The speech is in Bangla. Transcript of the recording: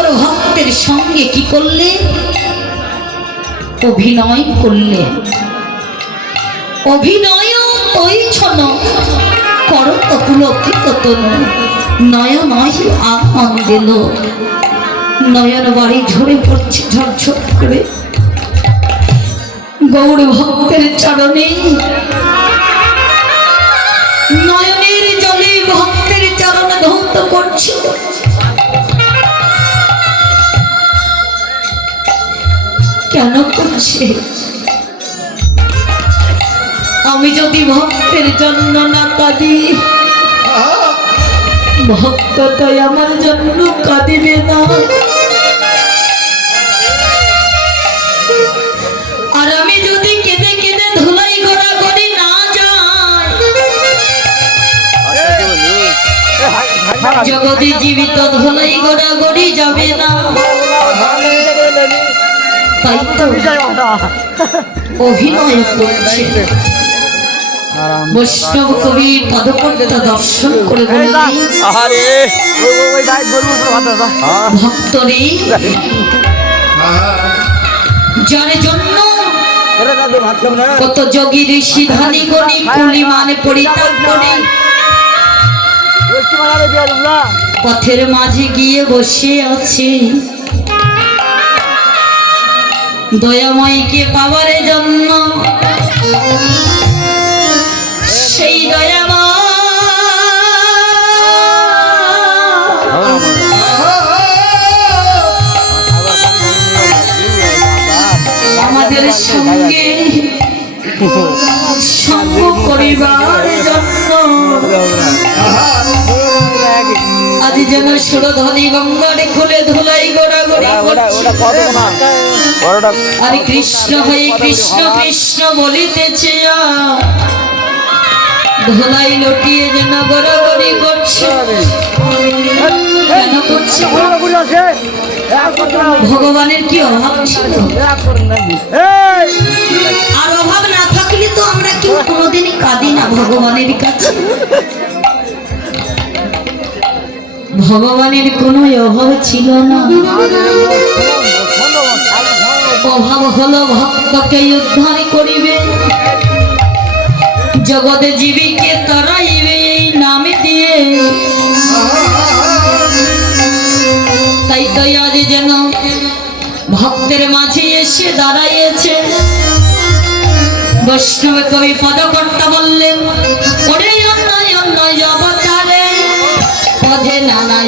সুন্দর ভক্তের সঙ্গে কি করলে? অভিনয় করলে। অভিনয় ওই ছন করত পুলকিতন নয়ন আগমন দিল। নয়ন বাড়ি ঝরে পড়ছে ঝরঝর করে। গৌর ভক্তের চরণে নয়নের জলে ভক্তের চরণ ধৌত করছে। কেন করছে? আমি যদি ভক্তের জন্য না কাঁদি, ভক্ত তাই আমার জন্য কাঁদিবে না। আর আমি যদি কেঁদে কেঁদে ধুলাই গড়াগড়ি না যাই, জগতে জীবিত ধুলাই গড়াগড়ি যাবে না। তাই তো অভিনয় করছে। বৈষ্ণব কবি পদকর্তা দর্শন করে বললেন, ভক্তরে যার জন্য কত যোগী ঋষি ধানী গণি কুলি মানে পরিত্যাগ করে পথের মাঝে গিয়ে বসে আছে, দয়াময়কে পাওয়ার জন্য। সেই দয়াময় আমাদের সঙ্গে সঙ্গ করিবার জন্য আজ যেন সুরধ্বনি গঙ্গারে খুলে ধুলাই গোড়াগড়ি আর কৃষ্ণ হয়ে কৃষ্ণ কৃষ্ণ বলিতেছে। ধুলাই লটিয়ে যেন গড়াগড়ি করছে। কেন করছে? ভগবানের কি অভাব ছিল? আর অভাব না থাকলে তো আমরা কেউ কোনোদিনই কাঁদি না ভগবানের কাছে। ভগবানের কোনো অভাব ছিল না। অভাব হলো ভক্তকে উদ্ধার করিবে, জগতে জীবিকে তারাইবে এই নামে দিয়ে। তাই তো আজ যেন ভক্তের মাঝে এসে দাঁড়াইয়েছে। বৈষ্ণব কবি পদকর্তা বললেন, ওরে অন্যায় অন্যায় অবতারে পথে নানা